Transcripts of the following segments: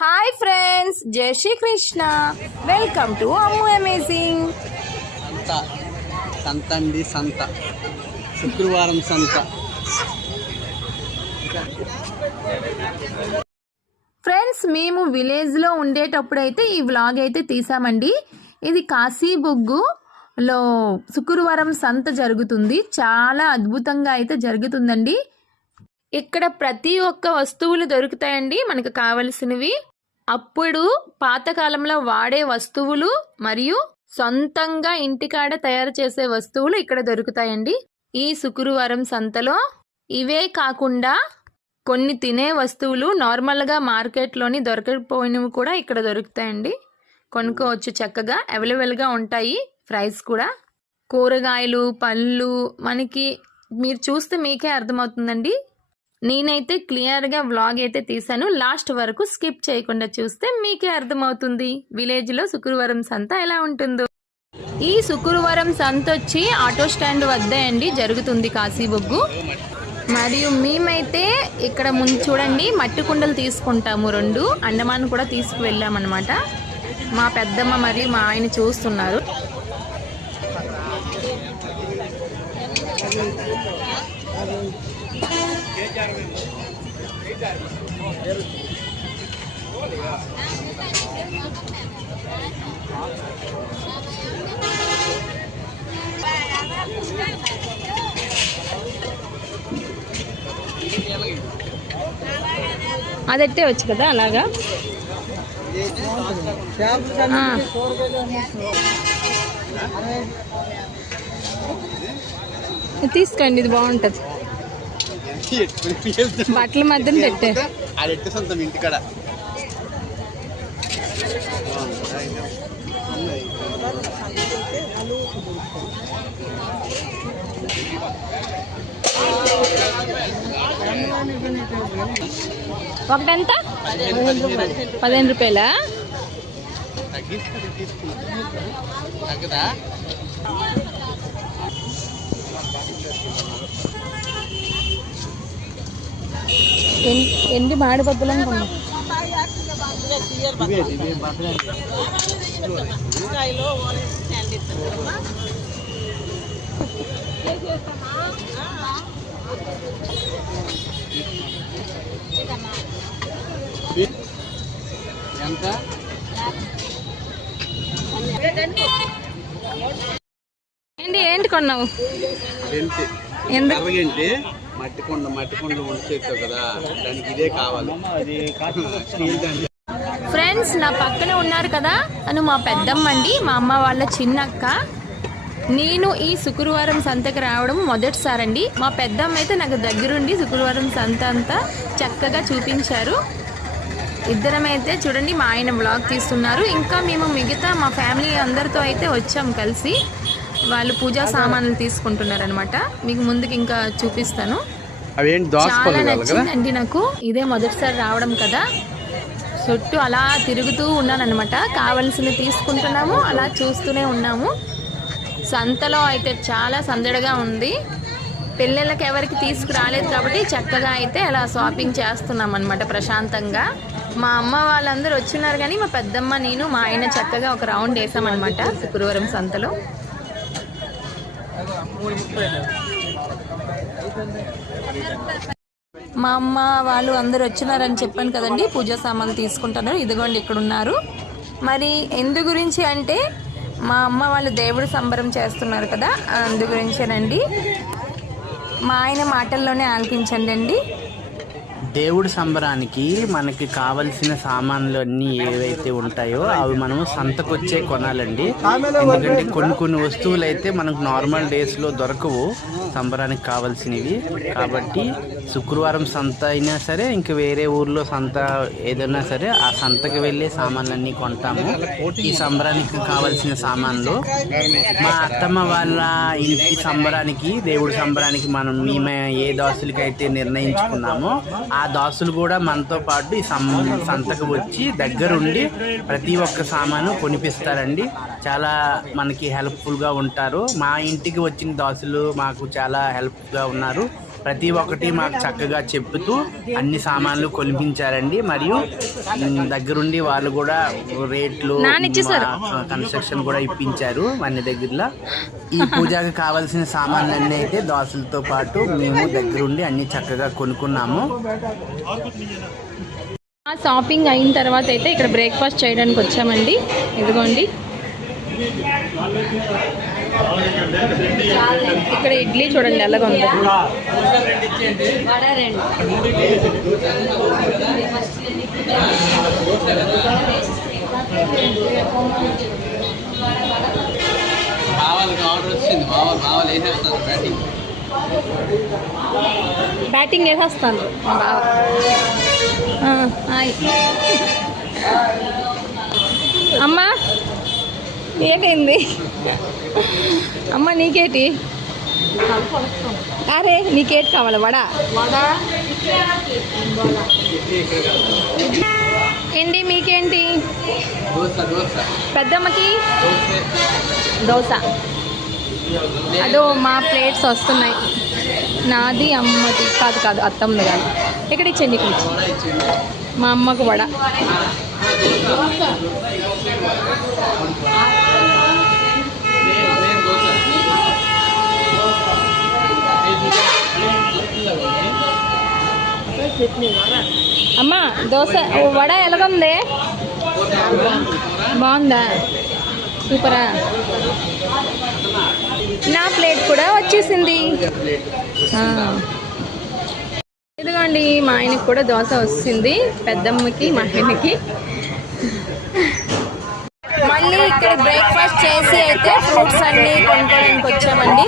Hi friends, జై Shri Krishna. Welcome to Ammu amazing. సంత శుక్రవారం సంత. ఫ్రెండ్స్, మేము విలేజ్లో ఉండేటప్పుడు అయితే ఈ వ్లాగ్ అయితే తీసామండి. ఇది కాశీబుగ్గులో శుక్రవారం సంత జరుగుతుంది. చాలా అద్భుతంగా అయితే జరుగుతుందండి. ఇక్కడ ప్రతి ఒక్క వస్తువులు దొరుకుతాయండి మనకు కావలసినవి. అప్పుడు పాతకాలంలో వాడే వస్తువులు మరియు సొంతంగా ఇంటికాడ తయారు చేసే వస్తువులు ఇక్కడ దొరుకుతాయండి. ఈ శుక్రవారం సంతలో ఇవే కాకుండా కొన్ని తినే వస్తువులు నార్మల్గా మార్కెట్లోని దొరకకపోయినవి కూడా ఇక్కడ దొరుకుతాయండి. కొనుక్కోవచ్చు, చక్కగా అవైలబుల్గా ఉంటాయి. ప్రైస్ కూడా కూరగాయలు, పళ్ళు మనకి మీరు చూస్తే మీకే అర్థమవుతుందండి. నేనైతే క్లియర్గా వ్లాగ్ అయితే తీసాను. లాస్ట్ వరకు స్కిప్ చేయకుండా చూస్తే మీకే అర్థమవుతుంది విలేజ్లో శుక్రవారం సంత ఎలా ఉంటుందో. ఈ శుక్రవారం సంత వచ్చి ఆటో స్టాండ్ వద్దే అండి జరుగుతుంది కాశీబొగ్గు. మరియు మేమైతే ఇక్కడ ముందు చూడండి మట్టి కుండలు తీసుకుంటాము. 2 అండమాన్ కూడా తీసుకువెళ్ళామన్నమాట. మా పెద్దమ్మ మరియు మా ఆయన చూస్తున్నారు. అదట్టే వచ్చు కదా అలాగా. తీసుకోండి, ఇది బాగుంటుంది. బట్టల మధ్యన పెట్టే ఇంటికాడ ఒకటంత 15 రూపాయలా? ఎండి మాడి బద్దలు అనుకున్నాం. ఏంటి కొన్నావు? ఎందుకంటే మట్టి కొండలు ఉంచేస్తావు కదా, దానికి ఇదే కావాలి. ఫ్రెండ్స్, నా పక్కన ఉన్నారు కదా తను మా పెద్దమ్మ అండి, మా అమ్మ వాళ్ళ చిన్నక్క. నేను ఈ శుక్రవారం సంతకి రావడం మొదటిసారండి. మా పెద్దమ్మ అయితే నాకు దగ్గరుండి శుక్రవారం సంత అంతా చక్కగా చూపించారు. ఇద్దరమైతే చూడండి మా ఆయన వ్లాగ్ తీస్తున్నారు. ఇంకా మేము మిగతా మా ఫ్యామిలీ అందరితో అయితే వచ్చాం కలిసి. వాళ్ళు పూజా సామాన్లు తీసుకుంటున్నారు అనమాట. మీకు ముందుకు ఇంకా చూపిస్తాను. చాలా నచ్చిందండి నాకు. ఇదే మొదటిసారి రావడం కదా. చుట్టూ అలా తిరుగుతూ ఉన్నానన్నమాట. కావలసినవి తీసుకుంటున్నాము, అలా చూస్తూనే ఉన్నాము. సంతలో అయితే చాలా సందడిగా ఉంది. పిల్లలకి ఎవరికి తీసుకురాలేదు కాబట్టి చక్కగా అయితే అలా షాపింగ్ చేస్తున్నాం అనమాట ప్రశాంతంగా. మా అమ్మ వాళ్ళందరూ వచ్చినారు కానీ మా పెద్దమ్మ, నేను, మా ఆయన చక్కగా ఒక రౌండ్ వేసామన్నమాట శుక్రవారం సంతలో. మా అమ్మ వాళ్ళు అందరు వచ్చినారని చెప్పాను కదండి, పూజా సామాన్లు తీసుకుంటున్నారు. ఇదిగోండి ఇక్కడ ఉన్నారు. మరి ఎందు గురించి అంటే మా అమ్మ వాళ్ళు దేవుడు సంబరం చేస్తున్నారు కదా, అందు గురించేనండి. మా ఆయన మాటల్లోనే ఆలకించండి అండి. దేవుడి సంబరానికి మనకి కావలసిన సామాన్లు అన్నీ ఏవైతే ఉంటాయో అవి మనము సంతకొచ్చే కొనాలండి. ఎందుకంటే కొన్ని వస్తువులు అయితే మనకు నార్మల్ డేస్లో దొరకవు సంబరానికి కావాల్సినవి. కాబట్టి శుక్రవారం సంత అయినా సరే, ఇంక వేరే ఊర్లో సంత ఏదైనా సరే, ఆ సంతకి వెళ్ళే సామాన్లన్నీ కొంటాము. ఈ సంబరానికి కావలసిన సామాన్లు మా అత్తమ్మ వాళ్ళ ఇంటి సంబరానికి, దేవుడి సంబరానికి మేము ఏ దాసులకైతే నిర్ణయించుకున్నామో ఆ దాసులు కూడా మనతో పాటు ఈ సంతకు వచ్చి దగ్గరుండి ప్రతి ఒక్క సామాను కొనిపిస్తారండి. చాలా మనకి హెల్ప్ఫుల్గా ఉంటారు. మా ఇంటికి వచ్చిన దాసులు మాకు చాలా హెల్ప్గా ఉన్నారు. ప్రతి ఒక్కటి మాకు చక్కగా చెప్తూ అన్ని సామాన్లు కొనిపించారండి. మరియు దగ్గరుండి వాళ్ళు కూడా రేట్లు కన్స్ట్రక్షన్ కూడా ఇప్పించారు అన్ని దగ్గరలో. ఈ పూజకి కావాల్సిన సామాన్లన్నీ అయితే దోశలతో పాటు మేము దగ్గరుండి అన్ని చక్కగా కొనుక్కున్నాము. షాపింగ్ అయిన తర్వాత అయితే ఇక్కడ బ్రేక్ఫాస్ట్ చేయడానికి వచ్చామండి. ఇదిగోండి, ఇక్కడ ఇడ్లీ చూడండి ఎలాగ ఉంది. బ్యాటింగ్ వేసేస్తాను బాగా. అమ్మా ఏకైంది అమ్మ నీకేటి? అరే నీకేటి కావాలి? వడ ఏంటి మీకేంటి? పెద్దమ్మకి దోశ. అదో మా ప్లేట్స్ వస్తున్నాయి. నాది అమ్మది కాదు అత్తమ్మది కాదు. ఇక్కడ ఇచ్చండి, ఇక్కడ ఇచ్చి. మా అమ్మకు వడ. అమ్మ దోశ వడ ఎలాగుంది? బాగుందా? సూపరా. నా ప్లేట్ కూడా వచ్చేసింది. ఇదిగోండి మా ఆయనకి కూడా దోశ వస్తుంది, పెద్దమ్మకి మా ఆయనకి. మళ్ళీ ఇక్కడ బ్రేక్ఫాస్ట్ చేసి అయితే ఫ్రూట్స్ అన్ని కొనుక్కోవడానికి వచ్చామండి.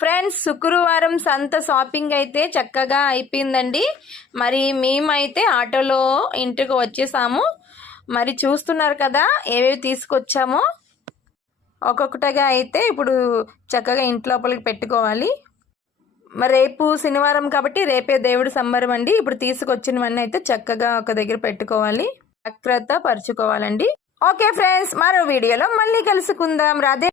ఫ్రెండ్స్, శుక్రవారం సంత షాపింగ్ అయితే చక్కగా అయిపోయిందండి. మరి మేమైతే ఆటోలో ఇంటికి వచ్చేసాము. మరి చూస్తున్నారు కదా ఏవేవి తీసుకొచ్చామో. ఒక్కొక్కటిగా అయితే ఇప్పుడు చక్కగా ఇంట్లోపలికి పెట్టుకోవాలి. మరి రేపు శనివారం కాబట్టి రేపే దేవుడి సంబరం అండి. ఇప్పుడు తీసుకొచ్చినవన్నీ అయితే చక్కగా ఒక దగ్గర పెట్టుకోవాలి, జాగ్రత్త పరుచుకోవాలండి. ఓకే ఫ్రెండ్స్, మరో వీడియోలో మళ్ళీ కలుసుకుందాం. రాధే.